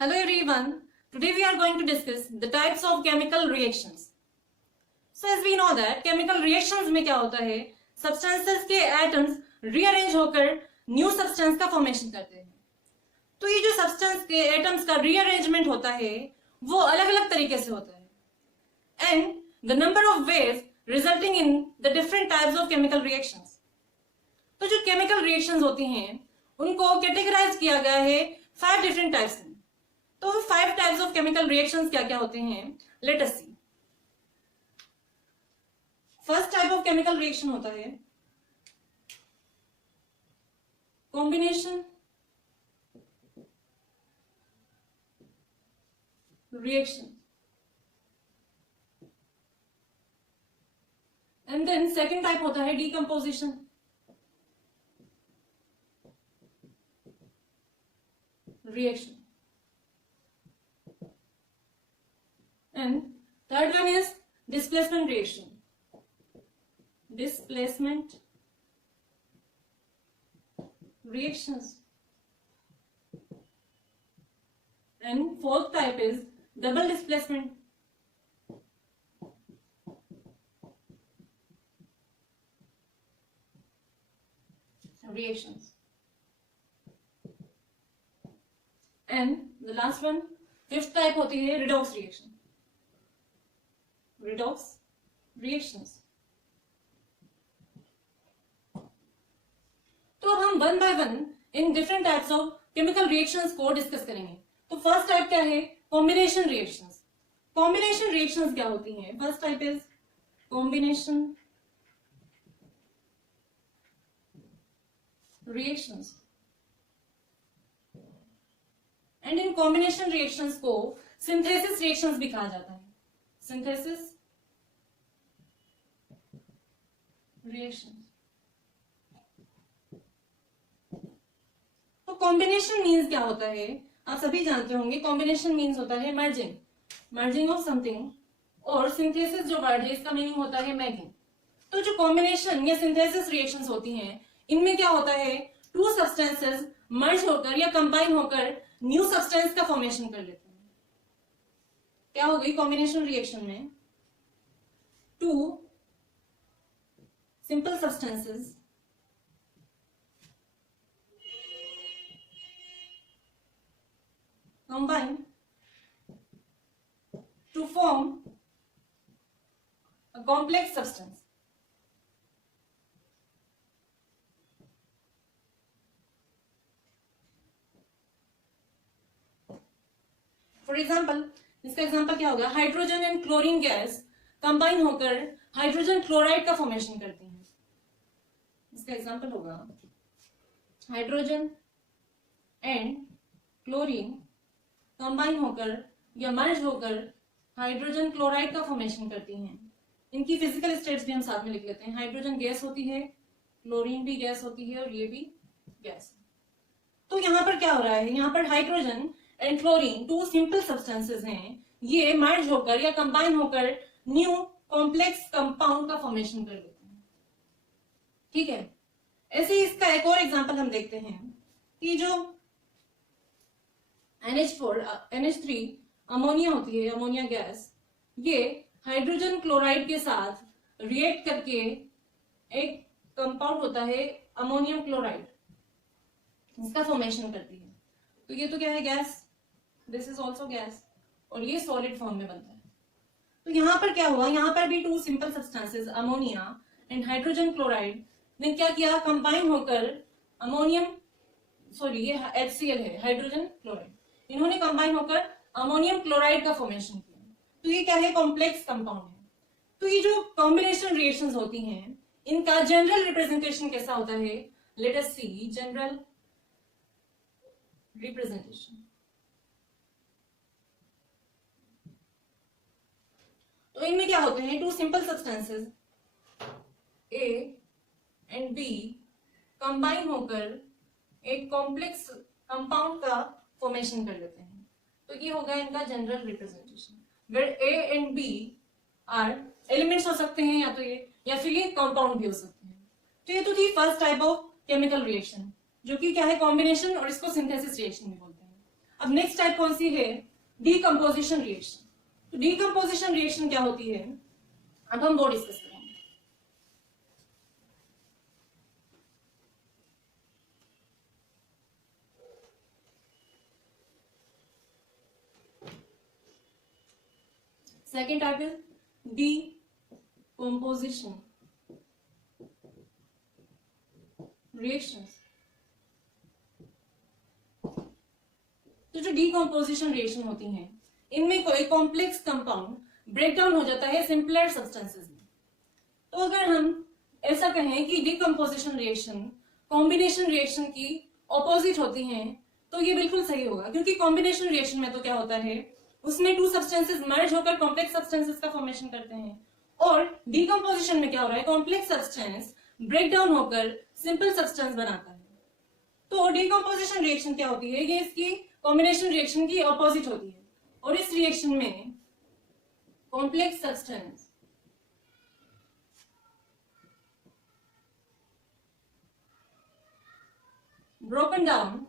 Hello everyone. Today we are going to discuss the types of chemical reactions. So as we know that chemical reactions में क्या होता है, substances के atoms rearrange होकर new substance का formation करते हैं. तो ये जो substance के atoms का rearrangement होता है वो अलग अलग तरीके से होता है. And the number of ways resulting in the different types of chemical reactions. तो जो chemical reactions होती हैं उनको categorize किया गया है 5 different types में. तो 5 टाइप्स ऑफ केमिकल रिएक्शंस क्या क्या होते हैं, let us see. First type of chemical reaction होता है combination reaction. And then second type होता है decomposition reaction. And third one is displacement reaction. Displacement reactions. And fourth type is double displacement reactions. And the last one, fifth type होती है redox reaction. Redox reactions. तो अब हम one by one in different types of chemical reactions को discuss करेंगे. तो first type क्या है, कॉम्बिनेशन रिएक्शंस. कॉम्बिनेशन रिएक्शंस क्या होती हैं? First type is combination reactions. And in combination reactions को सिंथेसिस रिएक्शंस भी कहा जाता है. Synthesis reaction. तो कॉम्बिनेशन मीन्स क्या होता है, आप सभी जानते होंगे. कॉम्बिनेशन मीन्स होता है मर्जिंग ऑफ समथिंग. और सिंथेसिस जो वर्ड है इसका मीनिंग होता है मेकिंग. तो जो कॉम्बिनेशन या सिंथेसिस रिएक्शंस होती हैं इनमें क्या होता है, टू सब्सटेंसेस मर्ज होकर या कंबाइन होकर न्यू सब्सटेंस का फॉर्मेशन कर लेते हैं. क्या हो गई कॉम्बिनेशन रिएक्शन में, to simple substances combine to form a complex substance. For example, इसका एग्जांपल क्या होगा, hydrogen and chlorine gas combine होकर हाइड्रोजन क्लोराइड का फॉर्मेशन करती हैं. इसका एग्जांपल होगा हाइड्रोजन एंड क्लोरीन कंबाइन होकर या मर्ज होकर हाइड्रोजन क्लोराइड का फॉर्मेशन करती हैं. इनकी फिजिकल स्टेट्स भी हम साथ में लिख लेते हैं. हाइड्रोजन गैस होती है, क्लोरीन भी गैस होती है और ये भी गैस. तो यहां पर क्या हो रहा है, यहां पर hydrogen and chlorine two simple substances हैं, ये मर्ज होकर या कंबाइन होकर न्यू कॉम्प्लेक्स कंपाउंड का फॉर्मेशन कर लेते हैं. ठीक है. ऐसे ही इसका एक और एग्जांपल हम देखते हैं कि जो NH4 NH3 अमोनिया होती है, अमोनिया गैस, ये हाइड्रोजन क्लोराइड के साथ रिएक्ट करके एक कंपाउंड होता है अमोनियम क्लोराइड, इसका फॉर्मेशन करती है. तो ये तो क्या है, gas. This is also gas और ये सॉलिड फॉर्म में बनता है. तो यहां पर क्या हुआ, यहां पर भी two simple substances ammonia and hydrogen chloride ने क्या किया, कंबाइन होकर अमोनियम, सॉरी ये HCl है, हाइड्रोजन क्लोराइड, इन्होंने कंबाइन होकर अमोनियम क्लोराइड का फॉर्मेशन किया. तो ये क्या है, कॉम्प्लेक्स कंपाउंड है. तो ये जो कॉम्बिनेशन रिएक्शंस होती हैं इनका जनरल रिप्रेजेंटेशन कैसा होता है, let us see. General representation. तो इनमें क्या होते हैं, two simple substances A and B combine होकर एक कॉम्प्लेक्स कंपाउंड का फॉर्मेशन कर लेते हैं. तो ये होगा इनका general representation, where A and B are elements हो सकते हैं या तो ये, या फिर ये कंपाउंड भी हो सकते हैं. तो ये तो थी first type of chemical reaction, जो कि क्या है, कॉम्बिनेशन, और इसको सिंथेसिस रिएक्शन भी बोलते हैं. अब नेक्स्ट टाइप कौन सी है, डीकंपोजिशन रिएक्शन। तो डीकंपोजिशन रिएक्शन क्या होती है, अब हम वो डिस्कस करेंगे। सेकेंड टाइप है डीकंपोजिशन रिएक्शंस। तो जो डीकंपोजिशन रिएक्शन होती हैं, इनमें कोई कॉम्प्लेक्स कंपाउंड ब्रेक डाउन हो जाता है सिंपलर सब्सटेंसेस में। तो अगर हम ऐसा कहें कि डीकंपोजिशन रिएक्शन कॉम्बिनेशन रिएक्शन की ऑपोजिट होती हैं, तो ये बिल्कुल सही होगा, क्योंकि कॉम्बिनेशन रिएक्शन में तो क्या होता है, उसमें टू सब्सटेंसेस मर्ज होकर कॉम्प्लेक्स सब्सटेंसेस का फॉर्मेशन करते हैं, और डीकंपोजिशन में क्या हो रहा है, कॉम्प्लेक्स सब्सटेंस ब्रेक डाउन होकर सिंपल सब्सटेंस बनाता है। तो डीकंपोजिशन रिएक्शन क्या होती है, ये इसकी कॉम्बिनेशन रिएक्शन की ऑपोजिट होती है, और इस रिएक्शन में complex substance broken down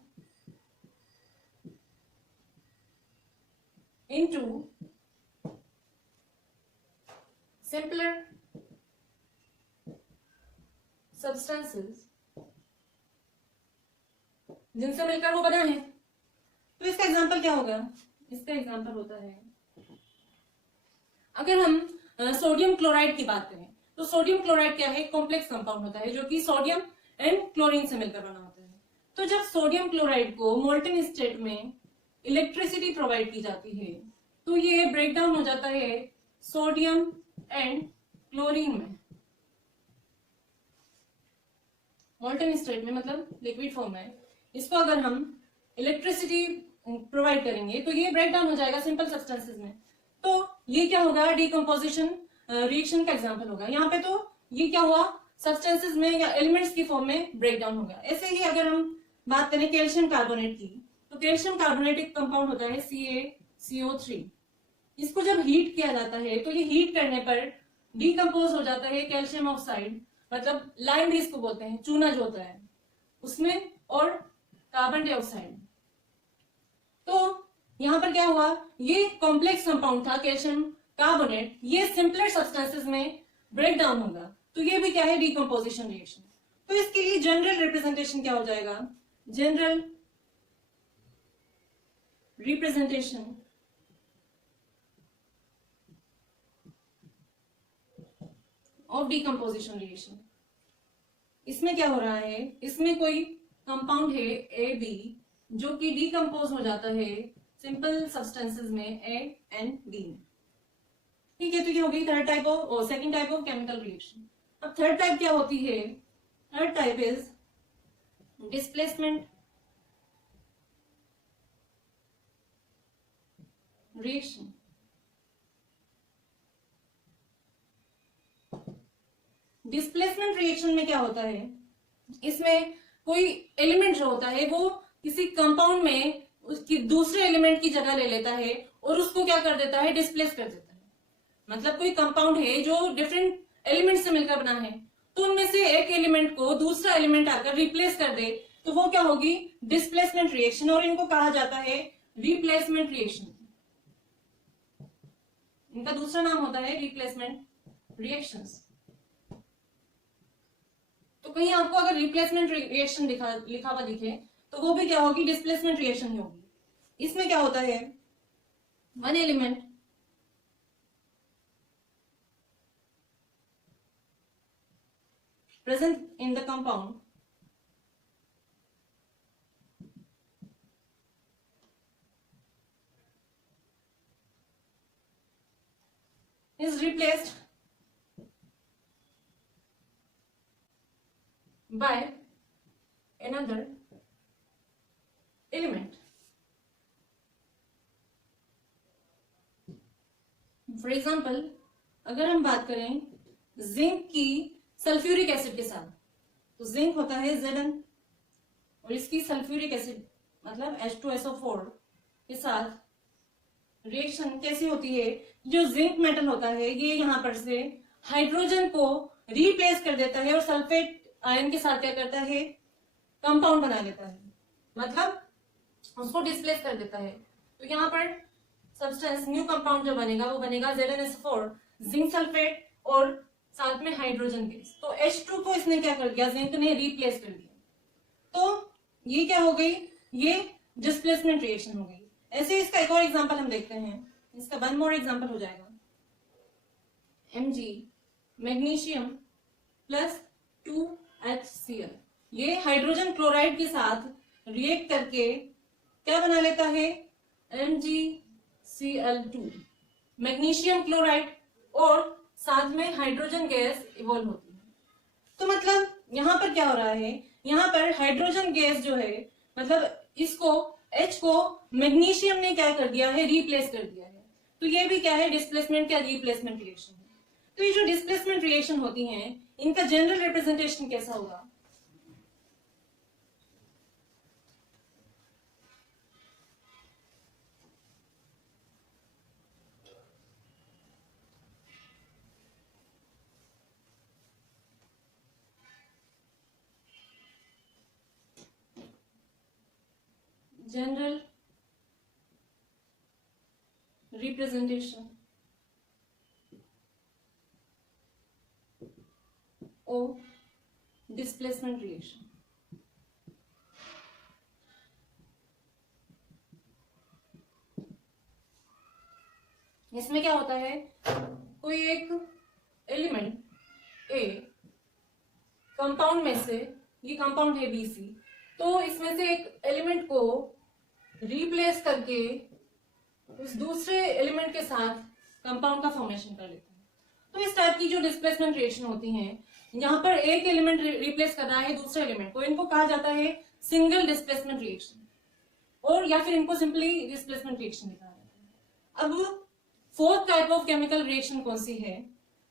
into simpler substances जिनसे मिलकर वो बना है। तो इसका एग्जांपल क्या होगा, इसका एग्जांपल होता है, अगर हम सोडियम क्लोराइड की बात करें, तो सोडियम क्लोराइड क्या है, कॉम्प्लेक्स कंपाउंड होता है जो कि सोडियम एंड क्लोरीन से मिलकर बना होता है। तो जब सोडियम क्लोराइड को मोल्टन स्टेट में इलेक्ट्रिसिटी प्रोवाइड की जाती है, तो ये ब्रेक डाउन हो जाता है सोडियम एंड क्लोरीन में। मोल्टन स्टेट में मतलब लिक्विड फॉर्म में, इसको अगर हम इलेक्ट्रिसिटी प्रोवाइड करेंगे तो ये ब्रेक डाउन हो जाएगा सिंपल सब्सटेंसेस में। तो ये क्या होगा, डीकंपोजिशन रिएक्शन का एग्जांपल होगा। यहाँ पे तो ये क्या हुआ, सब्सटेंसेस में या एलिमेंट्स की फॉर्म में ब्रेक डाउन होगा। ऐसे ही अगर हम बात करें कैल्शियम कार्बोनेट की, तो कैल्शियम कार्बोनेट एक कंपाउंड होता है CaCO3। इसको जब हीट किया जाता है तो ये हीट करने पर डीकंपोज हो जाता है कैल्शियम ऑक्साइड, मतलब लाइम भी इसको बोलते हैं, चूना जो होता है उसमें, और कार्बन डाइऑक्साइड। तो यहां पर क्या हुआ, ये कॉम्प्लेक्स कंपाउंड था कैल्शियम कार्बोनेट, ये सिंपलर सब्सटेंसेस में ब्रेक डाउन होगा, तो ये भी क्या है, डीकंपोजिशन रिएक्शन। तो इसके लिए जनरल रिप्रेजेंटेशन क्या हो जाएगा, general representation of decomposition reaction. इसमें क्या हो रहा है, इसमें कोई कंपाउंड है AB जो कि डीकंपोज हो जाता है सिंपल सब्सटेंसेस में A and D में। ठीक है, तो ये हो गई third type of, second type of chemical reaction. अब थर्ड टाइप क्या होती है, third type is displacement reaction. Displacement reaction में क्या होता है, इसमें कोई एलिमेंट जो होता है वो किसी कंपाउंड में उसकी दूसरे एलिमेंट की जगह ले लेता है और उसको क्या कर देता है, डिस्प्लेस कर देता है। मतलब कोई कंपाउंड है जो डिफरेंट एलिमेंट से मिलकर बना है, तो उनमें से एक एलिमेंट को दूसरा एलिमेंट आकर रिप्लेस कर दे, तो वो क्या होगी, डिस्प्लेसमेंट रिएक्शन, और इनको कहा जाता है रिप्लेसमेंट रिएक्शन। इनका दूसरा नाम होता है रिप्लेसमेंट रिएक्शंस। तो कहीं आपको अगर रिप्लेसमेंट रिएक्शन लिखा हुआ दिखे तो वो भी क्या होगी, डिस्प्लेसमेंट रिएक्शन ही होगी। इसमें क्या होता है, one element present in the compound is replaced by another element. For example, अगर हम बात करें जिंक की सल्फ्यूरिक एसिड के साथ, तो जिंक होता है Zn और इसकी सल्फ्यूरिक एसिड मतलब H2SO4 के साथ रिएक्शन कैसी होती है, जो जिंक मेटल होता है ये यहाँ पर से हाइड्रोजन को रिप्लेस कर देता है और सल्फेट आयन के साथ क्या करता है, कंपाउंड बना लेता है। मतलब उसको डिस्प्लेस कर देता है। तो यहाँ पर सब्सटेंस न्यू कंपाउंड जो बनेगा वो बनेगा ZnSO4 जिंक सल्फेट और साथ में हाइड्रोजन गैस। तो H2 को इसने क्या कर दिया, जिंक ने रिप्लेस कर दिया। तो ये क्या हो गई, ये डिस्प्लेसमेंट रिएक्शन हो गई। ऐसे इसका एक और एग्जांपल हम देखते हैं, इसका वन मोर एग्जांपल हो जाएगा Mg मैग्नीशियम प्लस 2HCl। ये हाइड्रोजन क्लोराइड के साथ रिएक्ट करके क्या बना लेता है, MgCl2 मैग्नीशियम क्लोराइड, और साथ में हाइड्रोजन गैस इवॉल्व होती है। तो मतलब यहाँ पर क्या हो रहा है, यहाँ पर हाइड्रोजन गैस जो है, मतलब इसको H को मैग्नीशियम ने क्या कर दिया है, रिप्लेस कर दिया है। तो ये भी क्या है, डिस्प्लेसमेंट क्या रिप्लेसमेंट रिएक्शन है। तो ये जो डिस्प्लेसमेंट रिएक्शन होती हैं, इनका जनरल रिप्रेजेंटेशन कैसा होगा, general representation of displacement reaction। इसमें क्या होता है, कोई एक एलिमेंट ए कंपाउंड में से, ये कंपाउंड है BC, तो इसमें से एक एलिमेंट को रिप्लेस करके उस दूसरे एलिमेंट के साथ कंपाउंड का फॉर्मेशन कर लेता है। तो इस टाइप की जो डिस्प्लेसमेंट रिएक्शन होती हैं, यहाँ पर एक एलिमेंट रिप्लेस कर रहा है दूसरे एलिमेंट को, इनको कहा जाता है सिंगल डिस्प्लेसमेंट रिएक्शन, और या फिर इनको सिंपली डिस्प्लेसमेंट रिएक्शन लिखा जाता है। अब fourth type of chemical reaction कौन सी है,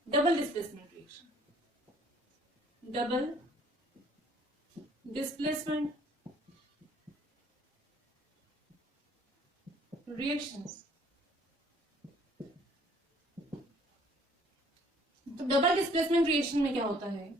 double displacement reaction. Double displacement reactions. तो डबल डिस्प्लेसमेंट रिएक्शन में क्या होता है,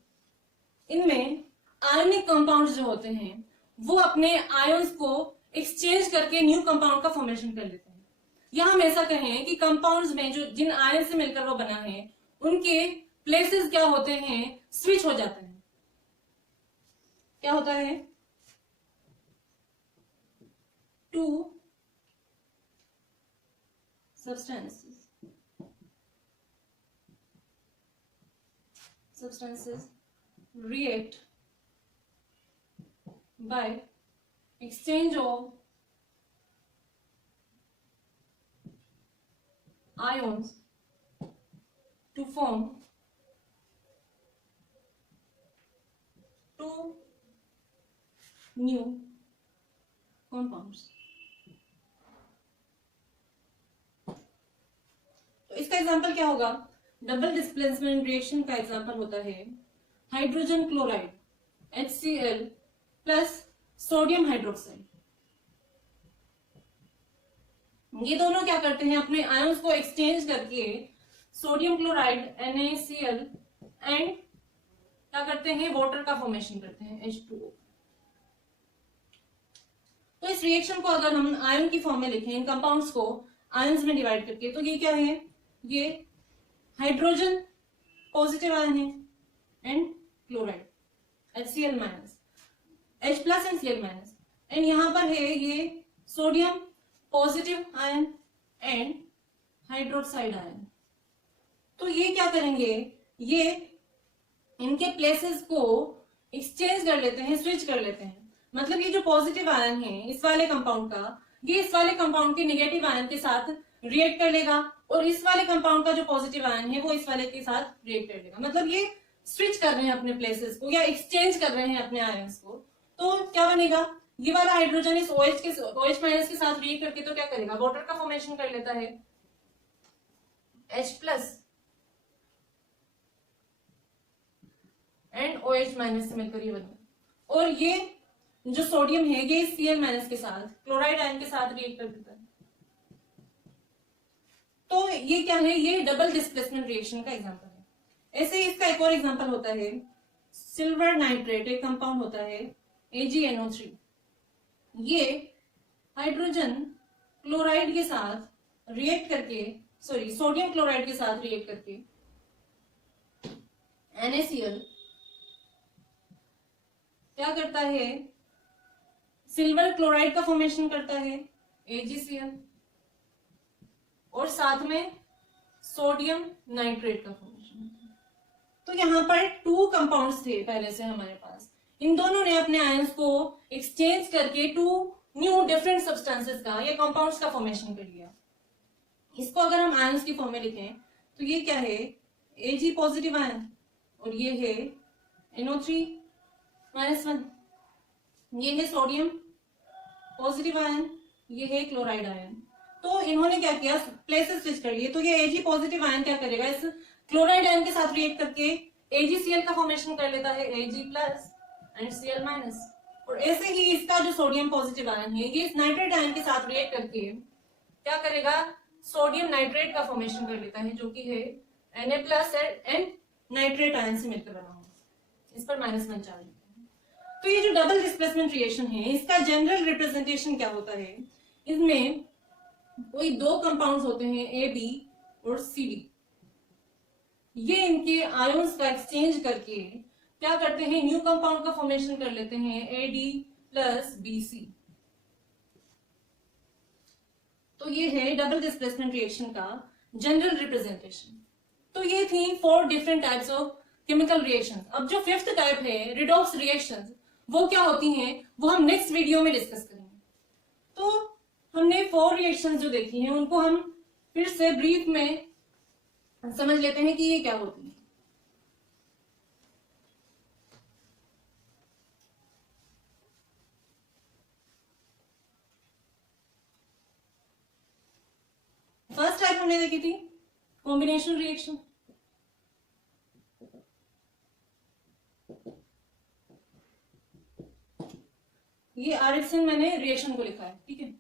इनमें आयनिक कंपाउंड्स जो होते हैं वो अपने आयंस को एक्सचेंज करके न्यू कंपाउंड का फॉर्मेशन कर लेते हैं। या हम ऐसा कहें कि कंपाउंड्स में जो जिन आयन से मिलकर वो बना है, उनके प्लेसेस क्या होते हैं, स्विच हो जाते हैं। क्या होता है, to substances react by exchange of ions to form two new compounds। तो इसका एग्जांपल क्या होगा, डबल डिस्प्लेसमेंट रिएक्शन का एग्जांपल होता है hydrogen chloride HCl plus sodium hydroxide. ये दोनों क्या करते हैं, अपने आयंस को एक्सचेंज करके सोडियम क्लोराइड NaCl एंड क्या करते हैं, वाटर का फॉर्मेशन करते हैं H2O। तो इस रिएक्शन को अगर हम आयन की फॉर्म में लिखें, इन कंपाउंड्स को आयंस में डिवाइड करके, तो ये क्या है, ये हाइड्रोजन पॉजिटिव आयन है and chloride HCl minus, H plus and Cl minus, and यहां पर है ये sodium positive ion and hydroxide ion. तो ये क्या करेंगे, ये इनके प्लेसेस को एक्सचेंज कर लेते हैं, स्विच कर लेते हैं। मतलब ये जो पॉजिटिव आयन है इस वाले कंपाउंड का, ये इस वाले कंपाउंड के नेगेटिव आयन के साथ रिएक्ट कर लेगा, और इस वाले कंपाउंड का जो पॉजिटिव आयन है वो इस वाले के साथ रिएक्ट कर लेगा। मतलब ये स्विच कर रहे हैं अपने प्लेसेस को या एक्सचेंज कर रहे हैं अपने आयंस को। तो क्या बनेगा, ये वाला हाइड्रोजन इस OH माइनस के साथ रिएक्ट करके तो क्या करेगा, वाटर का फॉर्मेशन कर लेता है H plus and OH minus से मिलकर ये बनेगा, और ये जो सोडियम है ये Cl माइनस के साथ क्लोराइड आयन के साथ रिएक्ट कर देता है। तो ये क्या है, ये डबल डिस्प्लेसमेंट रिएक्शन का एग्जांपल है। ऐसे ही इसका एक और एग्जांपल होता है सिल्वर नाइट्रेट, एक कंपाउंड होता है AgNO3। ये हाइड्रोजन क्लोराइड के साथ रिएक्ट करके, सॉरी सोडियम क्लोराइड के साथ रिएक्ट करके NaCl क्या करता है, सिल्वर क्लोराइड का फॉर्मेशन करता है AgCl, और साथ में सोडियम नाइट्रेट का फॉर्मेशन। तो यहाँ पर 2 कंपाउंड्स थे पहले से हमारे पास, इन दोनों ने अपने आयंस को एक्सचेंज करके 2 न्यू डिफरेंट सब्सटेंसेस का या कंपाउंड्स का फॉर्मेशन कर लिया। इसको अगर हम आयंस की फॉर्म में लिखें तो ये क्या है, Ag पॉजिटिव आयन, और ये है NO3-1, ये है सोडियम पॉजिटिव आयन, ये है क्लोराइड आयन। तो इन्होंने क्या किया, प्लेसेस स्विच कर लिए। तो ये Ag पॉजिटिव आयन क्या करेगा, इस क्लोराइड आयन के साथ रिएक्ट करके AgCl का फॉर्मेशन कर लेता है Ag+ एंड Cl-, और ऐसे ही इसका जो सोडियम पॉजिटिव आयन है ये इस नाइट्रेट आयन के साथ रिएक्ट करके क्या करेगा, सोडियम नाइट्रेट का फॉर्मेशन कर लेता है, जो कि है Na+ एंड नाइट्रेट आयन से मिलकर बना हुआ। इस पर -1 चार्ज। तो ये जो डबल डिस्प्लेसमेंट रिएक्शन है इसका जनरल रिप्रेजेंटेशन क्या होता है, इसमें कोई 2 कंपाउंड्स होते हैं AB और CD, ये इनके आयंस का एक्सचेंज करके क्या करते हैं, न्यू कंपाउंड का फॉर्मेशन कर लेते हैं AD+BC। तो ये है डबल डिस्प्लेसमेंट रिएक्शन का जनरल रिप्रेजेंटेशन। तो ये थी 4 different types of chemical reaction. अब जो 5th टाइप है रिडॉक्स रिएक्शन, वो क्या होती हैं वो हम नेक्स्ट वीडियो में डिस्कस करेंगे। तो हमने 4 रिएक्शंस जो देखी हैं उनको हम फिर से ब्रीफ में समझ लेते हैं कि ये क्या होती है। फर्स्ट टाइप हमने देखी थी कॉम्बिनेशन रिएक्शन। ये RHN मैंने रिएक्शन को लिखा है, ठीक है।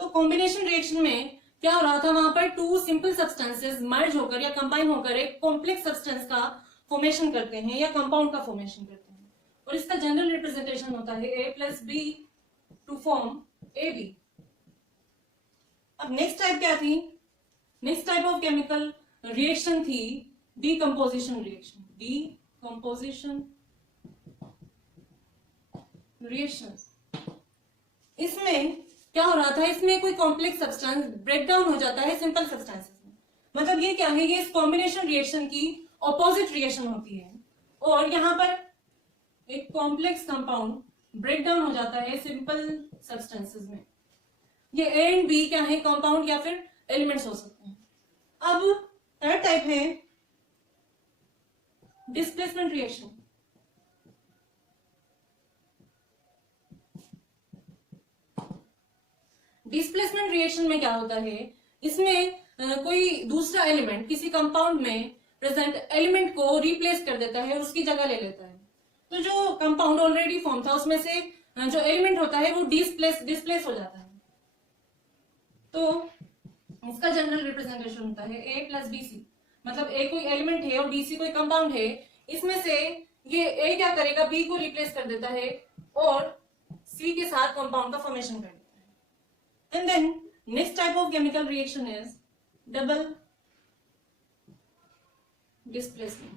तो कॉम्बिनेशन रिएक्शन में क्या हो रहा था, वहां पर 2 सिंपल सब्सटेंसेस मर्ज होकर या कंबाइन होकर एक कॉम्प्लेक्स सब्सटेंस का फॉर्मेशन करते हैं या कंपाउंड का फॉर्मेशन करते हैं, और इसका जनरल रिप्रेजेंटेशन होता है A+B टू फॉर्म AB। अब नेक्स्ट टाइप क्या थी, next type of chemical reaction थी डीकंपोजिशन रिएक्शन। डीकंपोजिशन रिएक्शन, इसमें क्या हो रहा था, इसमें कोई कॉम्प्लेक्स सब्सटेंस ब्रेक डाउन हो जाता है सिंपल सब्सटेंसेस में। मतलब ये क्या है, ये इस कॉम्बिनेशन रिएक्शन की ऑपोजिट रिएक्शन होती है, और यहां पर एक कॉम्प्लेक्स कंपाउंड ब्रेक डाउन हो जाता है सिंपल सब्सटेंसेस में। ये A एंड B क्या है, कंपाउंड या फिर एलिमेंट्स हो सकते हैं। अब थर्ड टाइप है डिस्प्लेसमेंट रिएक्शन। डिस्प्लेसमेंट रिएक्शन में क्या होता है, इसमें कोई दूसरा एलिमेंट किसी कंपाउंड में प्रेजेंट एलिमेंट को रिप्लेस कर देता है, उसकी जगह ले लेता है। तो जो कंपाउंड ऑलरेडी फॉर्म था उसमें से जो एलिमेंट होता है वो डिस्प्लेस हो जाता है। तो इसका जनरल रिप्रेजेंटेशन होता है A+BC। मतलब A कोई एलिमेंट है और BC कोई कंपाउंड है, इसमें से ये A क्या करेगा, B को रिप्लेस कर देता है और C के साथ कंपाउंड का फॉर्मेशन कर देता है। And then next type of chemical reaction is double displacement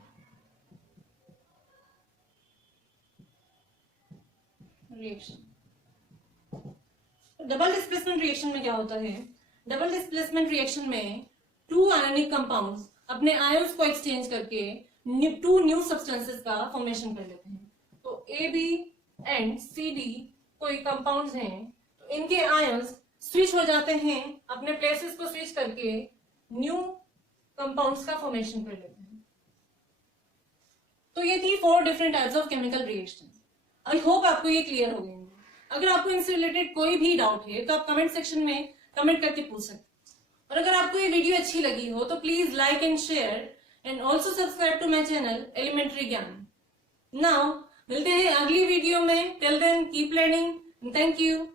reaction। Double displacement reaction में क्या होता है, डबल डिस्प्लेसमेंट रिएक्शन में 2 आयनिक कंपाउंड्स अपने आयंस को एक्सचेंज करके 2 न्यू सब्सटेंसेस का फॉर्मेशन कर लेते हैं। तो AB एंड CD कोई कंपाउंड्स हैं, तो इनके आयंस स्विच हो जाते हैं, अपने प्लेसेस को स्विच करके न्यू कंपाउंड्स का फॉर्मेशन कर लेते हैं। तो ये थी 4 different types of chemical reaction. I hope आपको ये क्लियर हो गए। अगर आपको इनसे रिलेटेड कोई भी डाउट है तो आप कमेंट सेक्शन में कमेंट करके पूछ सकते हैं। और अगर आपको ये वीडियो अच्छी लगी हो तो please like and share and also subscribe to my channel Elementary Gyan. Now मिलते हैं अगली वीडियो में। Till then keep learning. Thank you.